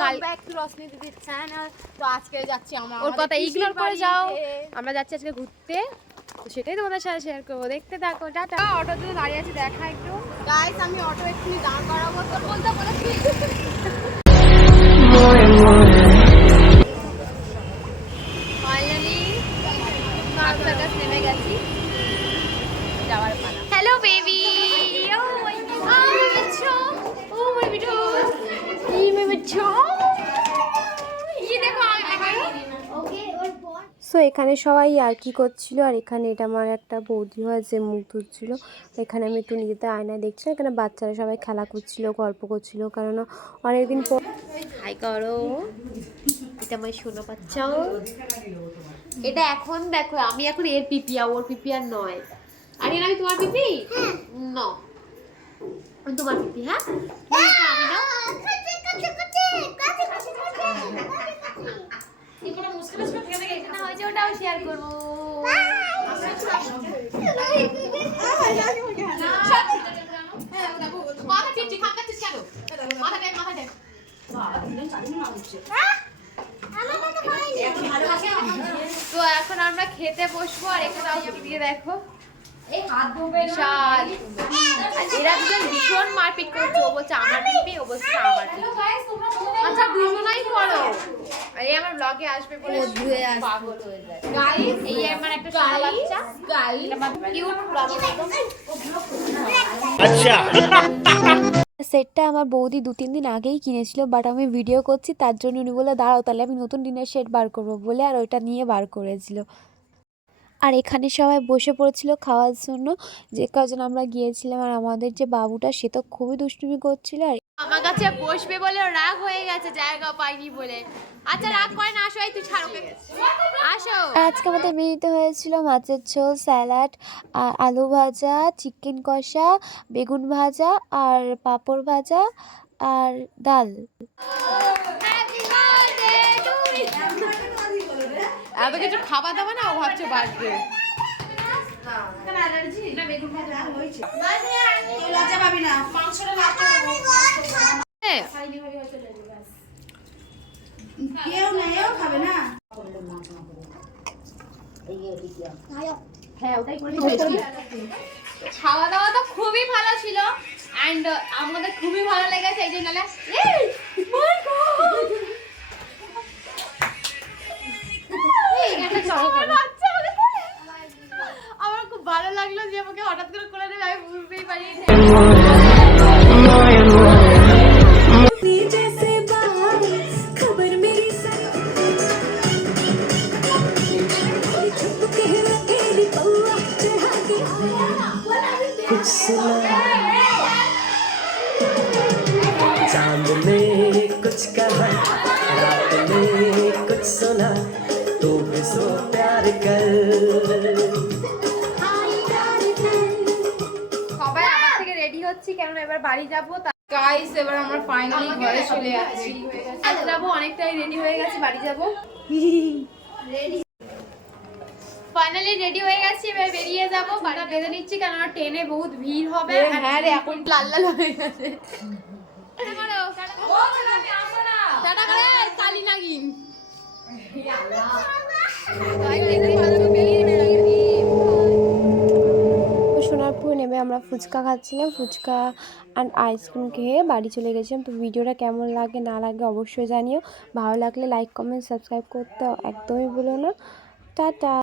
কাল back to রশ্মি দিদির channel. তো আজকে যাচ্ছি আমরা, ওর কথা ইগনোর করে যাও, আমরা যাচ্ছি আজকে ঘুরতে, তো সেটাই তোমাদের সাথে শেয়ার করবো, দেখতে থাকো। টাটা। অটোর জন্য দাঁড়িয়ে আছি, দেখা একটু। গাইস আমি অটো এক্ষুনি দাঁড় করাবো, তোর বলতে বলেছি। ফাইনালি সার্কাস নেমে গেছি, যাওয়ার পালা। হ্যালো বেবি, ও মাই বাচ্চা, ও মাই বিটু, এই মাই বাচ্চা, এই দেখো সো এখানে সবাই আর কি করছিল, আর এখানে এটা আমার একটা বৌদি হয় যে মুখ ধুচ্ছিল। এখানে আমি একটু নিজেতে আয়নায় দেখছিলাম, এখানে বাচ্চারা সবাই খেলা করছিল, গল্প করছিল, কারণ অনেকদিন পর। হাই করো, এটা আমার শোনা বাচ্চা। এটা এখন দেখো, আমি এখন এর পিপিয়া, ওর পিপিয়ার নয়। আর আমি তোমার পিপি ন, তোমার পিপি। হ্যাঁ আমি না ওটাও শেয়ার করবো। তো এখন আমরা খেতে বসবো, আর এখানে দিয়ে দেখো বিশাল, এরা দুজন ভীষণ মারপিট করছে। ও বলছে আমার পিপি, ও বলছে আমার পিপি। আচ্ছা দুজনাই করো, এই আমার ব্লগে আসবে বলে পাগল হয়ে যায়। গাইস এই আমার একটা ছোট বাচ্চা, এটা আমার কিউট ব্লগ। আচ্ছা সেটটা আমার বৌদি 2-3 দিন আগেই কিনেছিল, বাট আমি ভিডিও করছি তার জন্য উনি বলে দাঁড়াও তাহলে আমি নতুন ডিনার সেট বার করবো বলে, আর ওইটা নিয়ে বার করেছিল। আর এখানে সবাই বসে পড়েছিল খাওয়ার জন্য, যে কজন আমরা গিয়েছিলাম। আর আমাদের যে বাবুটা, সে তো খুবই দুষ্টুমি করছিল, আর আমার কাছে বসবে বলে রাগ হয়ে গেছে, জায়গা পাইনি বলে। আচ্ছা রাগ করে না, আসো, তুই ছাড় ওকে, আসো। আজকে আমাদের মেনুতে হয়েছিল মাছের ঝোল, স্যালাড, আর আলু ভাজা, চিকেন কষা, বেগুন ভাজা, আর পাঁপড় ভাজা, আর ডাল। এত কিছু খাবার দাবা না, ও ভাবছে বাড়বে। খাওয়া দাওয়া তো খুবই ভালো ছিল, এন্ড আমাদের খুবই ভালো লেগেছে। এই জন্য আমার খুব ভালো লাগলো যে আমাকে হঠাৎ করে কোলে নেবে, আমি বুঝতেই পারি। चांद ने कुछ कहा, रात ने कुछ सुना, तू भी सो प्यार कर। সবাই আবার থেকে রেডি হচ্ছি, কেন এবার বাড়ি যাবো। গাইস এবার আমরা ফাইনালি ঘরে চলে যাচ্ছি। যাবো, অনেকটাই রেডি হয়ে গেছে, বাড়ি যাবো। ফাইনালি রেডি হয়ে গেছি, এবার বেরিয়ে যাবো। বাড়ি বেঁধে নিচ্ছি, কারণ ট্রেনে বহুত ভিড় হবে। হ্যাঁ রে, এখন লাল লাল হয়ে গেছে। সোনারপুর নেমে আমরা ফুচকা খাচ্ছিলাম, ফুচকা অ্যান্ড আইসক্রিম খেয়ে বাড়ি চলে গেছিলাম। তো ভিডিওটা কেমন লাগে না লাগে অবশ্যই জানিও, ভালো লাগলে লাইক কমেন্ট সাবস্ক্রাইব করতে একদমই ভুলো না। টাটা।